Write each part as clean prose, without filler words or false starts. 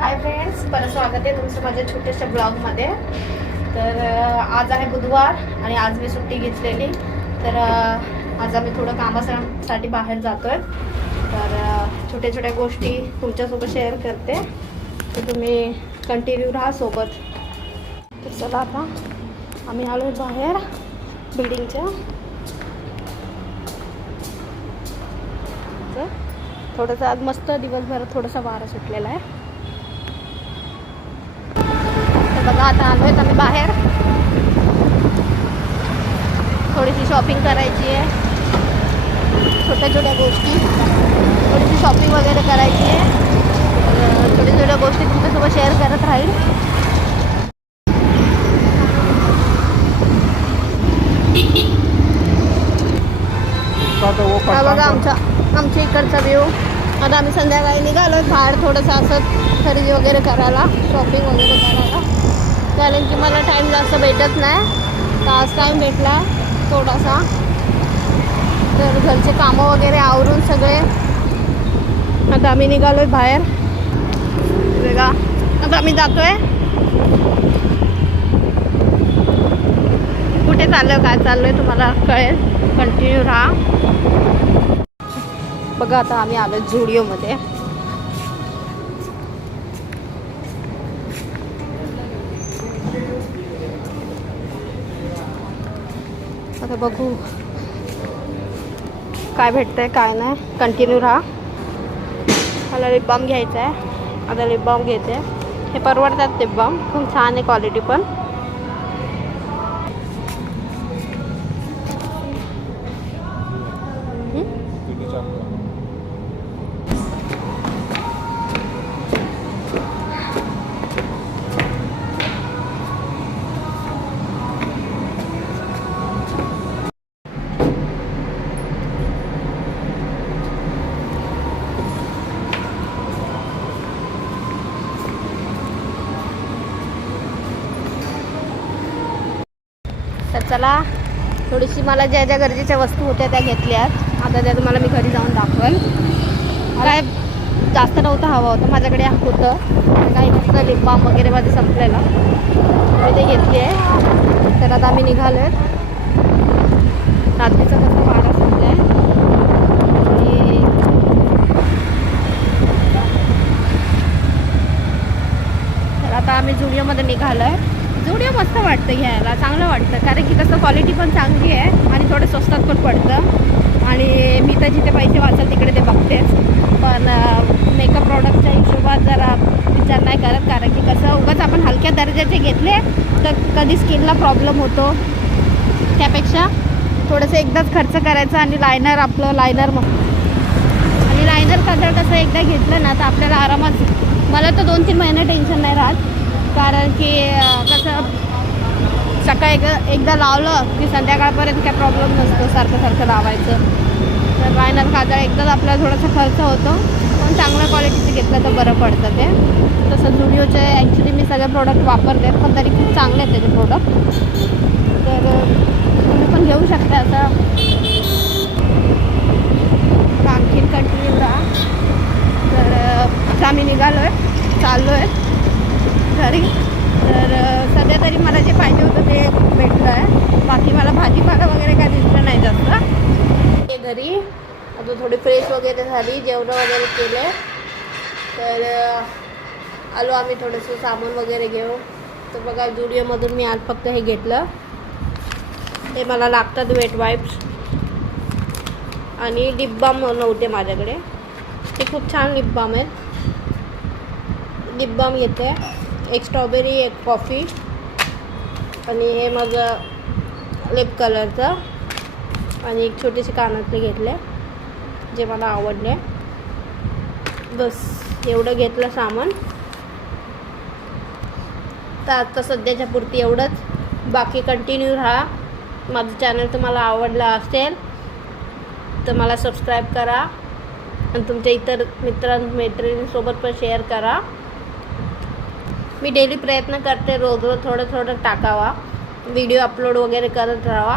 Hi friends, परत स्वागत आहे तुमचं माझ्या छोट्याशा ब्लॉगमध्ये. तर आज आहे बुधवार आणि आज मी सुट्टी घेतलेली. तर आज आम्ही थोडं कामासाठी बाहेर जातोय. तर छोट्या छोट्या गोष्टी तुमच्यासोबत शेअर करते, तर तुम्ही कंटिन्यू राहा सोबत. तर चला आता आम्ही आलो आहे बाहेर बिल्डिंगच्या. थोडंसं आज मस्त दिवसभर थोडासा वारा सुटलेला आहे. तर बघा आता आलो आहेत आम्ही बाहेर. थोडीशी शॉपिंग करायची आहे, छोट्या छोट्या गोष्टी, थोडीशी शॉपिंग वगैरे करायची आहे. छोट्या छोट्या गोष्टी तुमच्यासोबत शेअर करत राहील. बघा आमच्या इकडचा व्ह्यू. आता आम्ही संध्याकाळी निघालो बाहेर थोडंसं असं खरेदी वगैरे करायला, शॉपिंग वगैरे करायला, कारण की मला टाईम जास्त भेटत नाही. तर आज टाईम भेटला थोडासा. तर घरचे कामं वगैरे आवरून सगळे आता आम्ही निघालो आहे बाहेर. बघा आता आम्ही जातो आहे. कुठे चाललो आहे, काय चाललो आहे तुम्हाला कळेल, कंटिन्यू राहा. बघा आता आम्ही आलो झुडिओमध्ये. आता बघू काय भेटतंय काय नाही, कंटिन्यू राहा. मला लिप बाम घ्यायचा आहे, आता लिप बाम घेते. हे परवडतात लिप बाम, खूप छान आहे क्वालिटी पण. तर चला, थोडीशी मला ज्या ज्या गरजेच्या वस्तू होत्या त्या घेतल्यात. आता त्या तुम्हाला मी घरी जाऊन दाखवेल. काय जास्त नव्हतं, हवं होतं माझ्याकडे होतं, काही फक्त लिप बाम वगैरे मध्ये संपलेलं, मी ते घेतली आहे. तर आता आम्ही निघालो आहेत. रात्रीचा कसं वारा सुटला आहे. तर आता आम्ही झुडिओमध्ये निघालो आहे. झुडिओ मस्त वाटतं घ्यायला, चांगलं वाटतं, कारण की कसं क्वालिटी पण चांगली आहे आणि थोडं स्वस्तात पण पडतं. आणि मी तर जिथे पैसे वाचल तिकडे ते बघतेच, पण मेकअप प्रॉडक्टच्या हिशोबात जरा विचार नाही करत, कारण की कसं उगाच आपण हलक्या दर्जाचे घेतले तर कधी स्किनला प्रॉब्लेम होतो. त्यापेक्षा थोडंसं एकदाच खर्च करायचा आणि लायनर आपलं लायनर आणि लायनर कलर कसं एकदा घेतलं ना तर आपल्याला आरामात, मला तर 2-3 महिने टेन्शन नाही राहत, कारण की कसं सकाळी एकदा लावलं की संध्याकाळपर्यंत काय प्रॉब्लेम नसतो सारखं लावायचं. तर लायनर काजळ एकदाच आपल्याला थोडासा खर्च होतो, पण चांगल्या क्वालिटीचे घेतलं तर बरं पडतं ते. तसं झुडिओचे ॲक्च्युली मी सगळे प्रोडक्ट वापरते, पण तरी खूप चांगले आहेत त्याचे प्रोडक्ट. तर तुम्ही पण घेऊ शकता. असं आणखीन कंटिन्यू राहा. तर आता आम्ही निघालो आहे, चाललो आहे घरी. तर सध्या तरी मला जे पाहिजे होतं ते भेटलं आहे. बाकी मला भाजीपाला वगैरे काय दिसलं नाही जास्त. ते घरी आता थोडी फ्रेश वगैरे झाली, जेवणं वगैरे केले. तर आलो आम्ही थोडंसं सामान वगैरे घेऊ. तर बघा झुडिओमधून मी आज फक्त हे घेतलं. ते मला लागतात वेट वाईप्स आणि लिप बाम नव्हते माझ्याकडे. ते खूप छान लिप बाम आहेत. लिप बाम घेते, एक स्ट्रॉबेरी, एक कॉफी, आणि हे माझं लिप कलरचं, आणि एक छोटेसे कानातले घेतले जे मला आवडले. बस एवढं घेतलं सामान. तर आता सध्याच्या पुरती एवढंच. बाकी कंटिन्यू राहा. माझं चॅनल तुम्हाला आवडलं असेल तर मला सबस्क्राईब करा आणि तुमच्या इतर मैत्रिणींसोबत पण शेअर करा. मी डेली प्रयत्न करते रोज थोडं टाकावा, व्हिडिओ अपलोड वगैरे करत राहावा,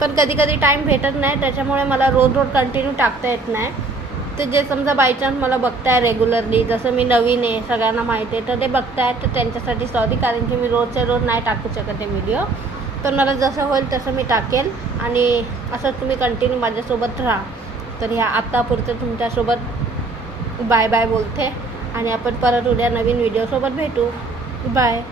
पण कधी कधी टाईम भेटत नाही, त्याच्यामुळे मला रोज कंटिन्यू टाकता येत नाही. ते जे समजा बाय चान्स मला बघताय रेग्युलरली, जसं मी नवीन आहे सगळ्यांना माहिती आहे, तर ते बघताय तर त्यांच्यासाठी सॉरी, कारण की मी रोजच्या रोज नाही टाकू शकत आहे व्हिडिओ. तर मला जसं होईल तसं मी टाकेल आणि असं तुम्ही कंटिन्यू माझ्यासोबत राहा. तर ह्या आत्तापुरतं तुमच्यासोबत बाय बाय बोलते आणि आपण परत उद्या नवीन व्हिडिओसोबत भेटू. बाय.